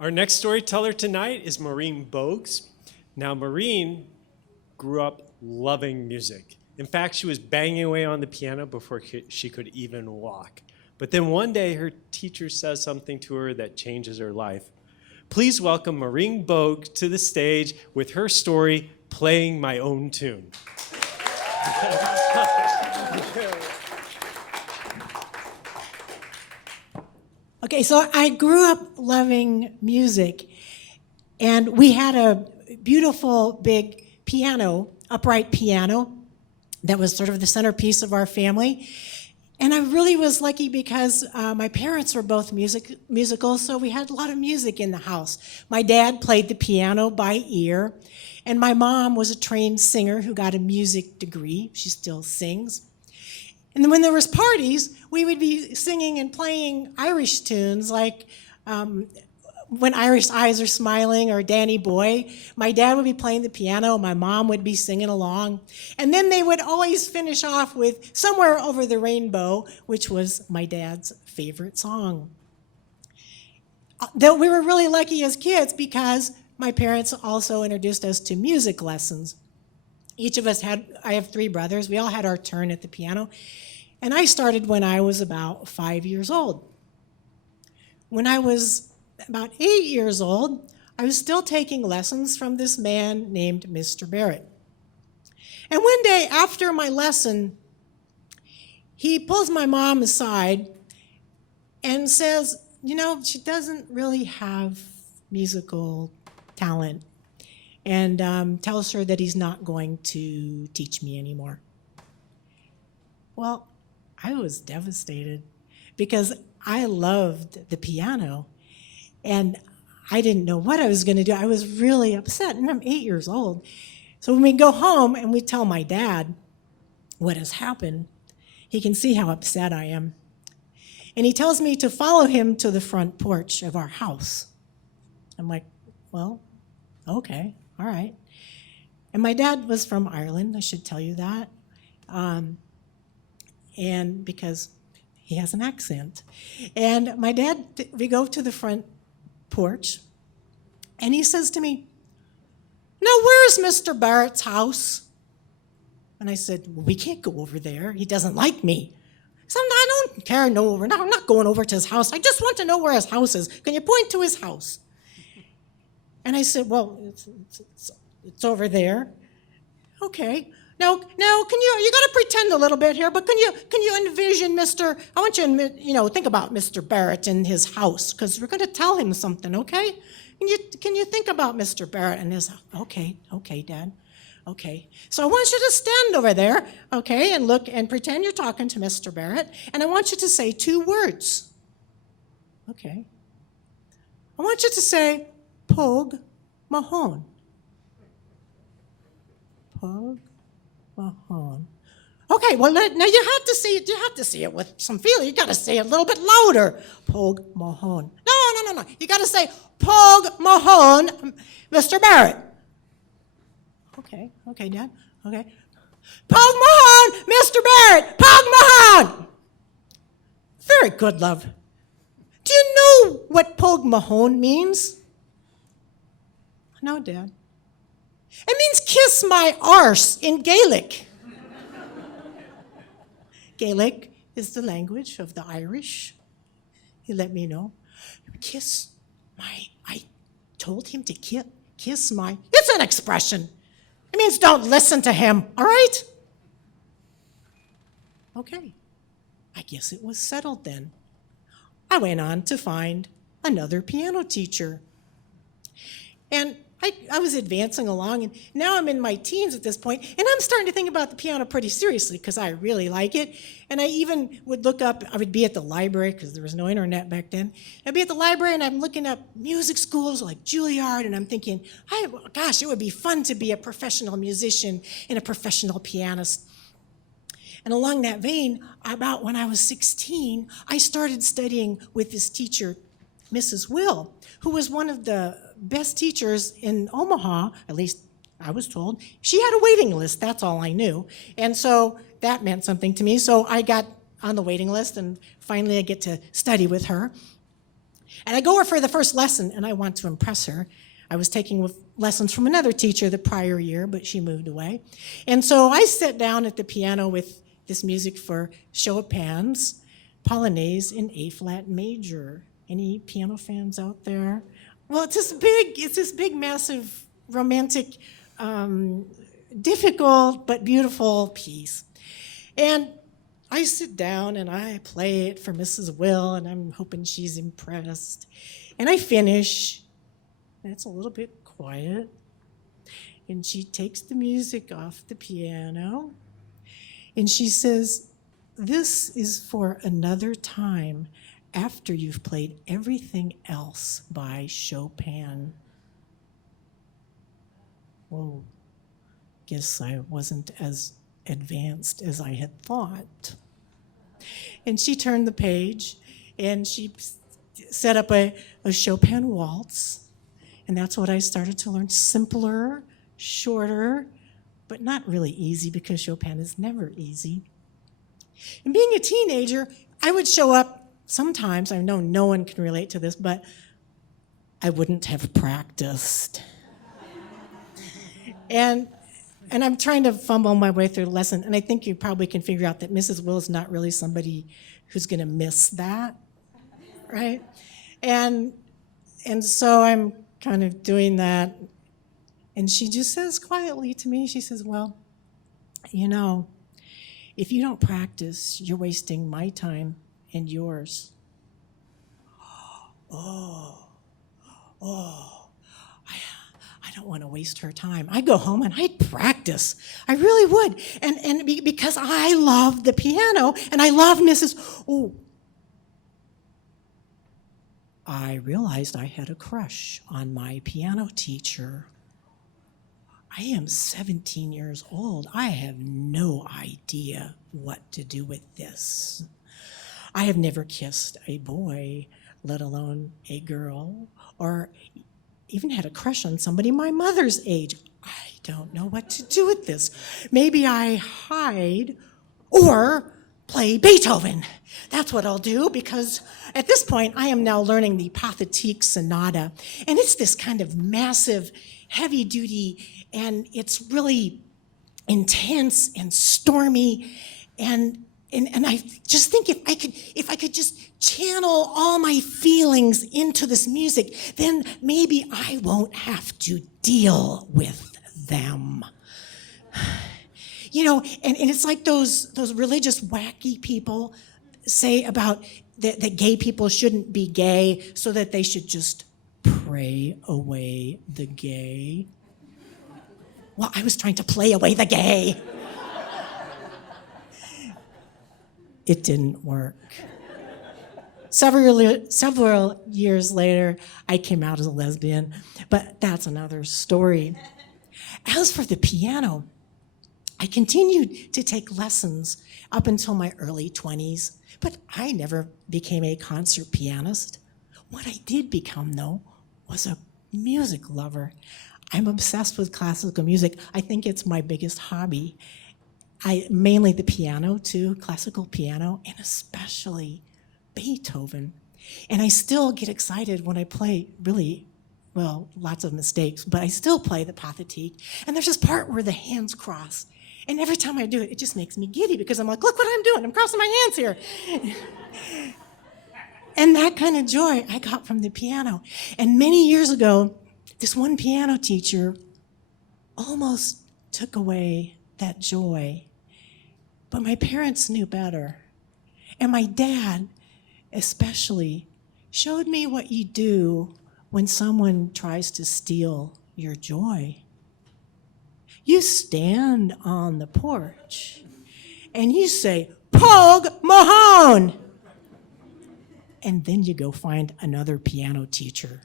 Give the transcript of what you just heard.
Our next storyteller tonight is Maureen Bogues. Now, Maureen grew up loving music. In fact, she was banging away on the piano before she could even walk. But then one day, her teacher says something to her that changes her life. Please welcome Maureen Bogues to the stage with her story, Playing My Own Tune. Okay, so I grew up loving music, and we had a beautiful big piano, upright piano, that was sort of the centerpiece of our family. And I really was lucky because my parents were both musical, so we had a lot of music in the house. My dad played the piano by ear, and my mom was a trained singer who got a music degree. She still sings. And then when there was parties, we would be singing and playing Irish tunes like When Irish Eyes Are Smiling or Danny Boy. My dad would be playing the piano, my mom would be singing along. And then they would always finish off with Somewhere Over the Rainbow, which was my dad's favorite song. Though we were really lucky as kids because my parents also introduced us to music lessons. Each of us I have 3 brothers, we all had our turn at the piano. And I started when I was about 5 years old. When I was about 8 years old, I was still taking lessons from this man named Mr. Barrett. And one day after my lesson, he pulls my mom aside and says, you know, she doesn't really have musical talent, and tells her that he's not going to teach me anymore. Well, I was devastated because I loved the piano, and I didn't know what I was going to do. I was really upset, and I'm 8 years old. So when we go home and we tell my dad what has happened, he can see how upset I am. And he tells me to follow him to the front porch of our house. I'm like, well, okay, all right. And my dad was from Ireland, I should tell you that. And because he has an accent. And my dad, we go to the front porch, and he says to me, now where's Mr. Barrett's house? And I said, well, we can't go over there. He doesn't like me. So I don't care, no, I'm not going over to his house. I just want to know where his house is. Can you point to his house? And I said, well, it's over there. Okay. Now, can you got to pretend a little bit here, but can you envision I want you to, think about Mr. Barrett and his house, because we're going to tell him something, okay? Can you think about Mr. Barrett and his house? Okay, Dad. Okay. So I want you to stand over there, okay, and look and pretend you're talking to Mr. Barrett, and I want you to say 2 words. Okay. I want you to say, Pogue Mahone. Pogue Mahone. Okay, well, now you have to say it with some feeling. You got to say it a little bit louder. Pogue Mahone. No. You got to say, Pogue Mahone, Mr. Barrett. Okay, Dad. Okay. Pogue Mahone, Mr. Barrett. Pogue Mahone. Very good, love. Do you know what Pogue Mahone means? No, Dad. It means kiss my arse in Gaelic. Gaelic is the language of the Irish. He let me know. I told him to kiss my, it's an expression. It means don't listen to him, all right? Okay, I guess it was settled then. I went on to find another piano teacher. And I was advancing along, and now I'm in my teens at this point, and I'm starting to think about the piano pretty seriously because I really like it. And I even would look up, I would be at the library because there was no internet back then. I'd be at the library and I'm looking up music schools like Juilliard, and I'm thinking, gosh, it would be fun to be a professional musician and a professional pianist. And along that vein, about when I was 16, I started studying with this teacher, Mrs. Will, who was one of the best teachers in Omaha, at least I was told. She had a waiting list, that's all I knew. And so that meant something to me. So I got on the waiting list, and finally I get to study with her. And I go over for the first lesson, and I want to impress her. I was taking lessons from another teacher the prior year, but she moved away. And so I sit down at the piano with this music for Chopin's Polonaise in A-flat major. Any piano fans out there? Well, it's this big, massive, romantic, difficult but beautiful piece. And I sit down and I play it for Mrs. Will, and I'm hoping she's impressed. And I finish, and it's a little bit quiet. And she takes the music off the piano, and she says, "This is for another time after you've played everything else by Chopin." Whoa, guess I wasn't as advanced as I had thought. And she turned the page, and she set up a Chopin waltz, and that's what I started to learn. Simpler, shorter, but not really easy, because Chopin is never easy. And being a teenager, I would show up sometimes. I know no one can relate to this, but I wouldn't have practiced. And I'm trying to fumble my way through the lesson, and I think you probably can figure out that Mrs. Will is not really somebody who's going to miss that, right? And so I'm kind of doing that, and she just says quietly to me, she says, "Well, you know, if you don't practice, you're wasting my time and yours." I don't want to waste her time. I'd go home and I'd practice. I really would. And because I love the piano and I love Mrs. Oh, I realized I had a crush on my piano teacher. I am 17 years old. I have no idea what to do with this. I have never kissed a boy, let alone a girl, or even had a crush on somebody my mother's age. I don't know what to do with this. Maybe I hide or play Beethoven. That's what I'll do, because at this point I am now learning the Pathetique Sonata, and it's this kind of massive, heavy-duty, and it's really intense and stormy, and I just think if I could just channel all my feelings into this music, then maybe I won't have to deal with them. You know, and it's like those religious wacky people say about that gay people shouldn't be gay, so that they should just pray away the gay. Well, I was trying to play away the gay. It didn't work. Several years later, I came out as a lesbian, but that's another story. As for the piano, I continued to take lessons up until my early 20s, but I never became a concert pianist. What I did become, though, was a music lover. I'm obsessed with classical music. I think it's my biggest hobby. Mainly the piano, too, classical piano, and especially Beethoven. And I still get excited when I play lots of mistakes, but I still play the Pathetique. And there's this part where the hands cross. And every time I do it, it just makes me giddy, because I'm like, look what I'm doing. I'm crossing my hands here. And that kind of joy I got from the piano. And many years ago, this one piano teacher almost took away that joy. But my parents knew better. And my dad, especially, showed me what you do when someone tries to steal your joy. You stand on the porch and you say, "Pog Mahone!" And then you go find another piano teacher